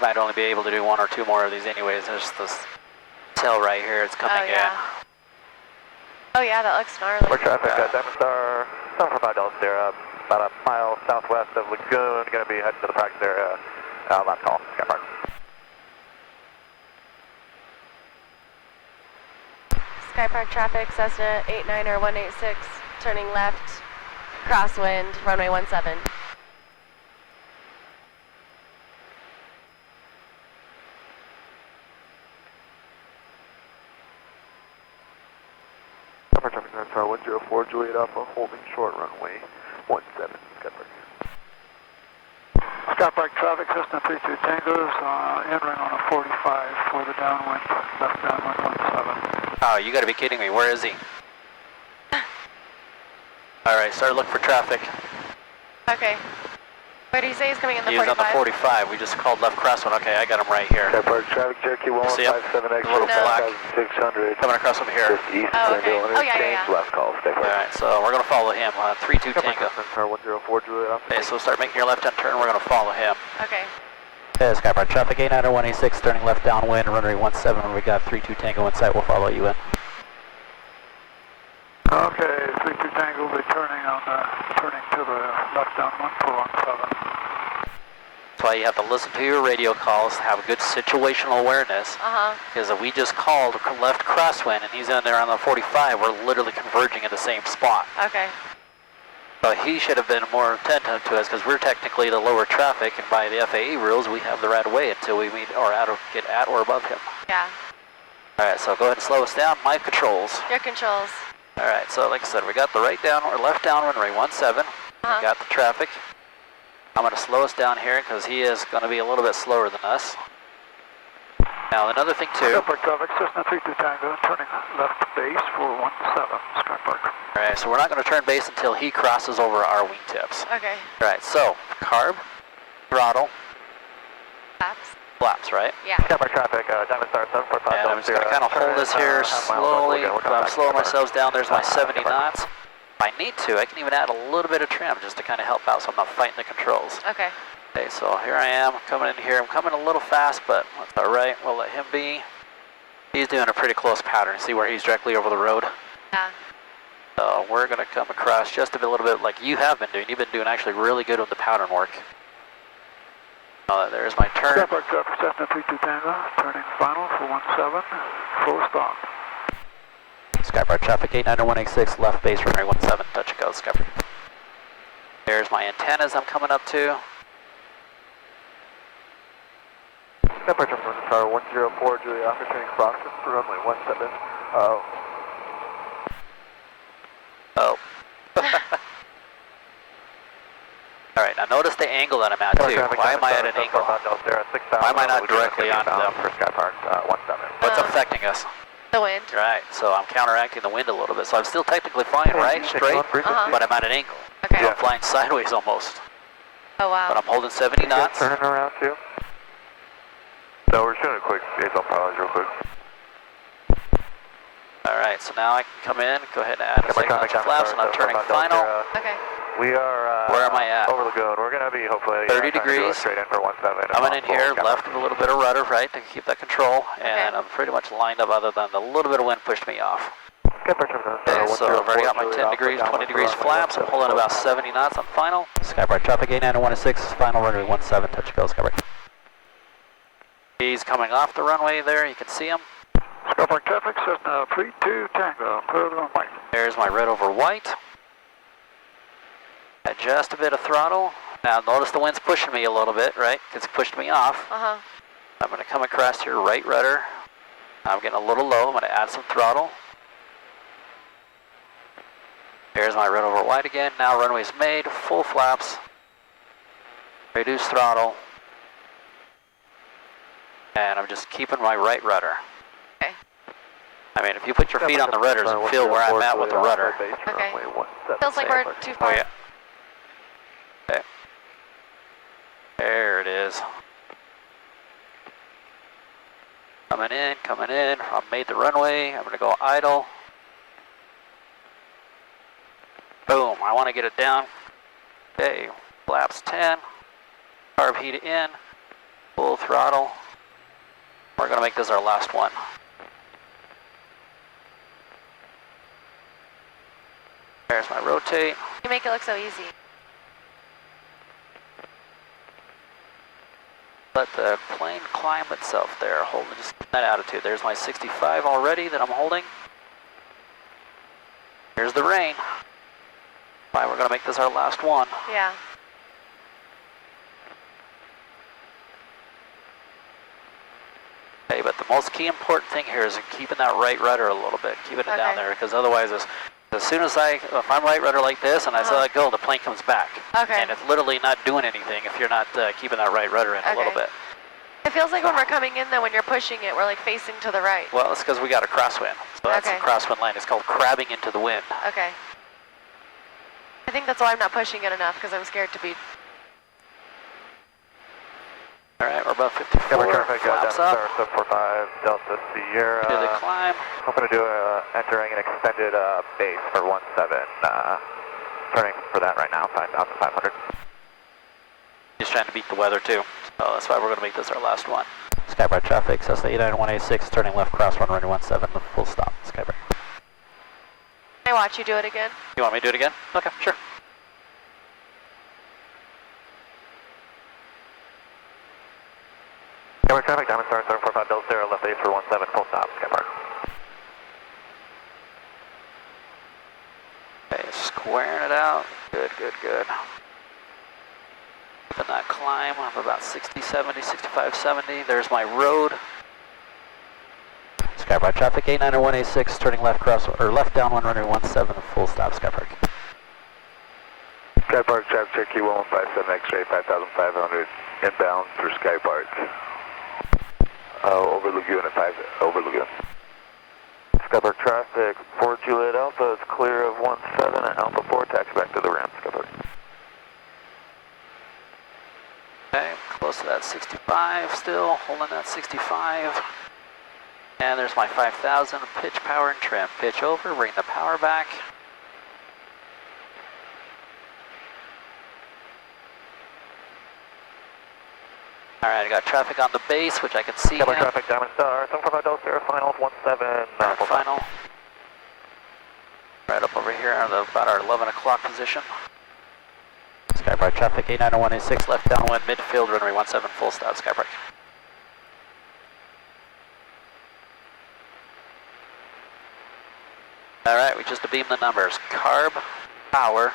we might only be able to do one or two more of these anyways. There's this tail right here. It's coming Oh, yeah. Oh, yeah, that looks gnarly. Skypark traffic, Diamond Star, 745 Delta Sierra, about a mile southwest of Lagoon, going to be heading to the practice area. Last call, Skypark. Skypark traffic, Cessna 890-186, turning left, crosswind, runway 17. Skypark traffic, Diamond Star 104, Juliet Alpha, holding short runway 17, Skypark. Skypark traffic, Cessna 32 Tango's, entering on a 45 for the downwind, left downwind 17. Oh, you got to be kidding me. Where is he? All right, start looking for traffic. Okay. Where did he say he's coming in the He was 45? on the 45. We just called left crosswind. Okay, I got him right here. Skypark traffic, Cherokee See him? 1157 X-ray, Little black. 5,600. Coming across over here. Just east Oh, of okay. Sanville Oh, yeah, Interchange, yeah, yeah. last call, Skypark. All right, so we're going to follow him. 3-2 Tango. Star 104, Juliet Alpha. Okay, so start making your left-hand turn. We're going to follow him. Okay. Okay, Skypark traffic 890-186, turning left downwind, runway 17. We got 3-2 Tango in sight. We'll follow you in. Okay, 32 Tango will be turning to the left downwind for 17. That's why you have to listen to your radio calls, have good situational awareness. Uh-huh. Because we just called left crosswind, and he's in there on the 45. We're literally converging in the same spot. Okay. So he should have been more attentive to us, because we're technically the lower traffic, and by the FAA rules, we have the right of way until we meet or get at or above him. Yeah. All right, so go ahead and slow us down. My controls. Your controls. All right, so like I said, we got the right down or left down runway 17. Uh-huh. We got the traffic. I'm going to slow us down here because he is going to be a little bit slower than us. Now another thing too. Skypark traffic, Cessna 32 Tango, turning left base for 17, Skypark. Alright, so we're not going to turn base until he crosses over our wingtips. Okay. Alright, so carb, throttle, Flaps. flaps, right? Yeah. Skypark traffic, Diamond Star 745 And I'm just going to kind of hold this here slowly. I'm slowing ourselves down. There's my 70 knots. If I need to, I can even add a little bit of trim just to kind of help out so I'm not fighting the controls. Okay. Okay, so here I am coming in here. I'm coming a little fast, but that's all right. We'll let him be. He's doing a pretty close pattern. See where he's directly over the road? Yeah. So we're going to come across just a little bit like you have been doing. You've been doing actually really good with the pattern work. There's my turn. Skypark traffic, Cessna 32 Tango, turning final for 17, full stop. Skypark traffic 89186, left base runway 17, touch and go, Skypark. There's my antennas I'm coming up to. Skypark traffic, Tower 104, Julia, after turning crossing for runway 17. Oh. Alright, now notice the angle that I'm at too. Why am I at an angle? Why am I not directly onto them? For Skypark 17. What's affecting us? The wind. Right, so I'm counteracting the wind a little bit. So I'm still technically flying right, straight, but I'm at an angle. Okay. So I'm flying sideways almost. Oh wow. But I'm holding 70 knots. Turning around too? No, we're showing a quick base on pilots real quick. Alright, so now I can come in, go ahead and add a second notch of flaps, and I'm turning final. Okay. We are Where am I at? over Lagoon. We're going to be hopefully 30 trying to do degrees. a straight in for 17. Coming in here, left with a little bit of rudder, right, to keep that control, and Okay. I'm pretty much lined up other than the little bit of wind pushed me off. Okay, so I've already got my 10 degrees, 20 degrees flaps. I'm holding about 70 knots on final. Skypark traffic 89116, final runway 17, touch go, Skypark. He's coming off the runway there, you can see him. Skypark traffic, Cessna 32 Tango, clear on white. There's my red over white. Adjust a bit of throttle. Now notice the wind's pushing me a little bit, right? It's pushed me off. Uh-huh. I'm going to come across here, right rudder. I'm getting a little low. I'm going to add some throttle. There's my red over white again. Now runway's made, full flaps. Reduce throttle. And I'm just keeping my right rudder. Okay. I mean, if you put your feet on the rudders and feel where I'm at with the rudder. Okay. Feels like we're too far. Oh, yeah. Okay. There it is. Coming in, coming in. I've made the runway. I'm going to go idle. Boom. I want to get it down. Okay. Flaps 10. Carb heat in. Full throttle. We're going to make this our last one. There's my rotate. You make it look so easy. Let the plane climb itself there, holding just that attitude. There's my 65 already that I'm holding. Here's the rain. Fine, we're going to make this our last one. Yeah. Okay, but the most key important thing here is keeping that right rudder a little bit, keeping it down there, because otherwise, as soon as if I'm right rudder like this and I let go, the plane comes back. Okay. And it's literally not doing anything if you're not keeping that right rudder in a little bit. It feels like when we're coming in, though, when you're pushing it, we're like facing to the right. Well, it's because we got a crosswind. So that's a crosswind line. It's called crabbing into the wind. Okay. I think that's why I'm not pushing it enough, because I'm scared to be... All right, we're about 54. Flaps up. 745 Delta Sierra. Do the climb. I'm going to do entering an extended base for 17. Turning for that right now, out to 500. Just trying to beat the weather too. So that's why we're going to make this our last one. Skypark traffic, Cessna 89186, turning left cross runway 17, full stop. Skypark. Can I watch you do it again? You want me to do it again? Okay, sure. Skypark traffic, Diamond Star 745 Delta Sierra, left base for 17, full stop. Skypark. Okay, squaring it out. Good, good, good. Keeping that climb of about 60, 70, 65, 70. There's my road. Skypark traffic 89186, turning left cross or left down one runway 17, full stop. Skypark. Sky Park traffic check Q157 X-ray 5500 inbound through Sky Park. Over Lagoon at 5 over Lagoon. Sky Park traffic 4 Juliet Alpha is clear of 17 at Alpha 4, taxi back to the ramp, Sky Park. Okay, close to that 65 still, holding that 65. And there's my 5000, pitch, power, and trim. Pitch over, bring the power back. Alright, I got traffic on the base, which I can see. Sky traffic Diamond Star, 745 Delta Sierra final 17. Final. Right up over here on about our 11 o'clock position. Skypark traffic 89186 left downwind midfield runway 17 full stop Skypark. Alright, we just beamed the numbers. Carb, power,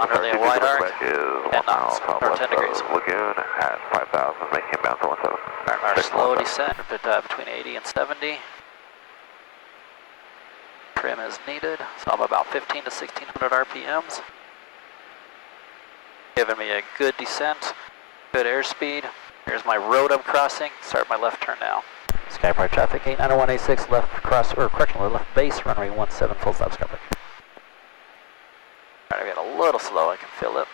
under the wide arc, and knots, or 10 degrees. Lagoon at 5000, making inbound for 17. Our slow descent between 80 and 70. Trim is needed, so I'm about 15 to 1600 RPMs. Giving me a good descent, good airspeed. Here's my road I'm crossing. Start my left turn now. Skypark traffic 89186 left cross, or correction, left base runway 17 full stop Skypark. Alright, I got a little slow, I can feel it.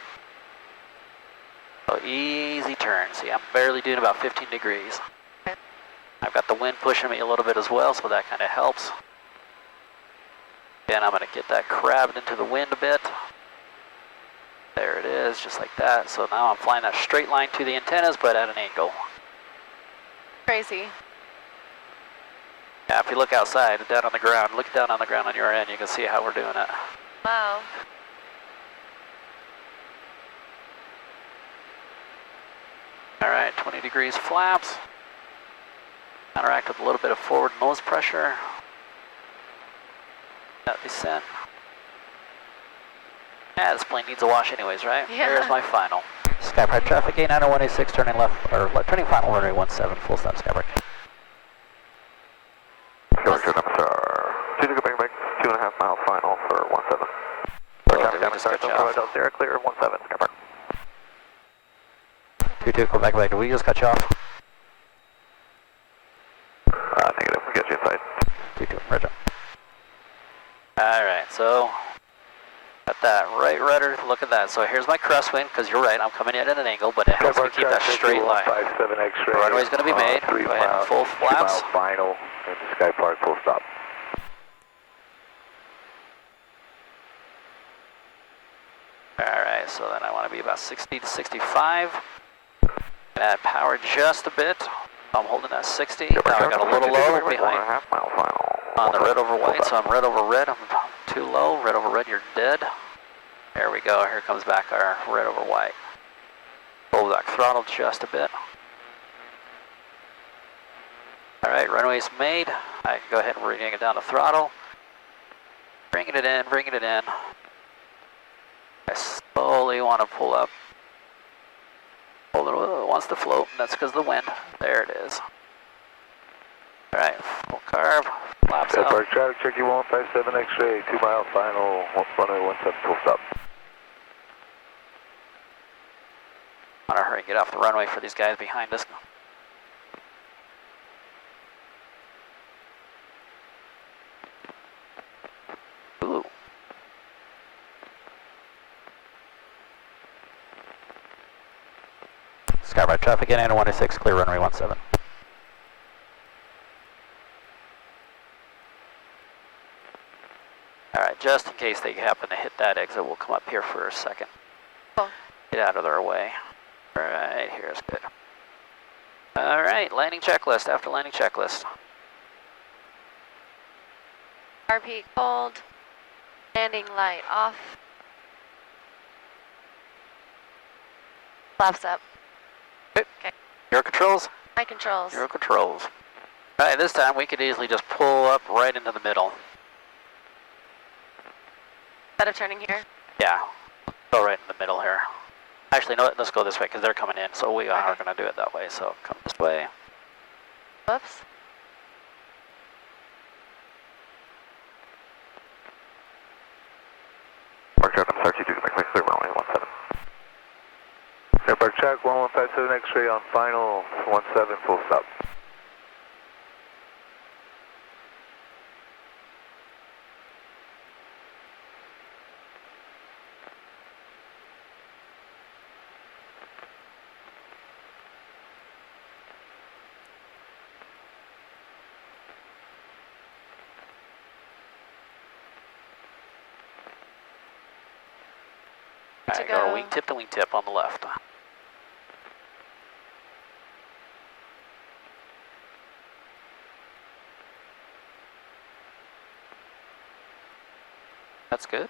So easy turn. See, I'm barely doing about 15 degrees. I've got the wind pushing me a little bit as well, so that kind of helps. And I'm going to get that crabbed into the wind a bit. There it is, just like that. So now I'm flying that straight line to the antennas, but at an angle. Crazy. Yeah, if you look outside, down on the ground, look down on the ground on your end, you can see how we're doing it. Wow. Alright, 20 degrees flaps. Counteract with a little bit of forward nose pressure. That descent. Yeah, this plane needs a wash anyways, right? Yeah. There's my final. Skypark traffic 89186 turning left, or turning final runway 17 full stop Skypark. Skypark number star. 2.5 mile final for 17. Traffic Diamond Star, 745 Delta Sierra clear of 17 Skypark. 22, go back. Did we just cut you off? Negative, we'll get you inside. 22, roger. Alright, so got that right rudder, look at that. So here's my crosswind, because you're right, I'm coming in at an angle, but it helps me keep that straight line. 57 X-ray. The runway's going to be made. Go ahead and full flaps. 2 mile final into Sky Park, full stop. Alright, so then I want to be about 60 to 65. And add power just a bit. I'm holding that 60. Now I got a little low behind. 1.5 mile final. On the red over white, so I'm red over red. I'm too low. Red over red, you're dead. There we go. Here comes back our red over white. Pull back throttle just a bit. Alright, runway's made. I can go ahead and bring it down to throttle. Bringing it in, bringing it in. I slowly want to pull up. Hold it wants to float, and that's because of the wind. There it is. Alright, full carb, flaps Sky out. Park traffic check 157 X-ray, 2 mile final, runway 17 full stop. I'm gonna hurry and get off the runway for these guys behind us. Ooh. Skypark traffic in 116, clear runway 17. Alright, just in case they happen to hit that exit, we'll come up here for a second. Cool. Get out of their way. Alright, here's good. Alright, landing checklist, after landing checklist. RP cold. Landing light off. Flaps up. Okay. Your controls? My controls. Your controls. Alright, this time we could easily just pull up right into the middle. Instead of turning here. Yeah, go right in the middle here. Actually, no, let's go this way because they're coming in, so we are going to do it that way. So come this way. Whoops. Park traffic, Skypark track 1157 X-ray on final 17 full stop. Alright, got our wingtip to wingtip on the left. That's good.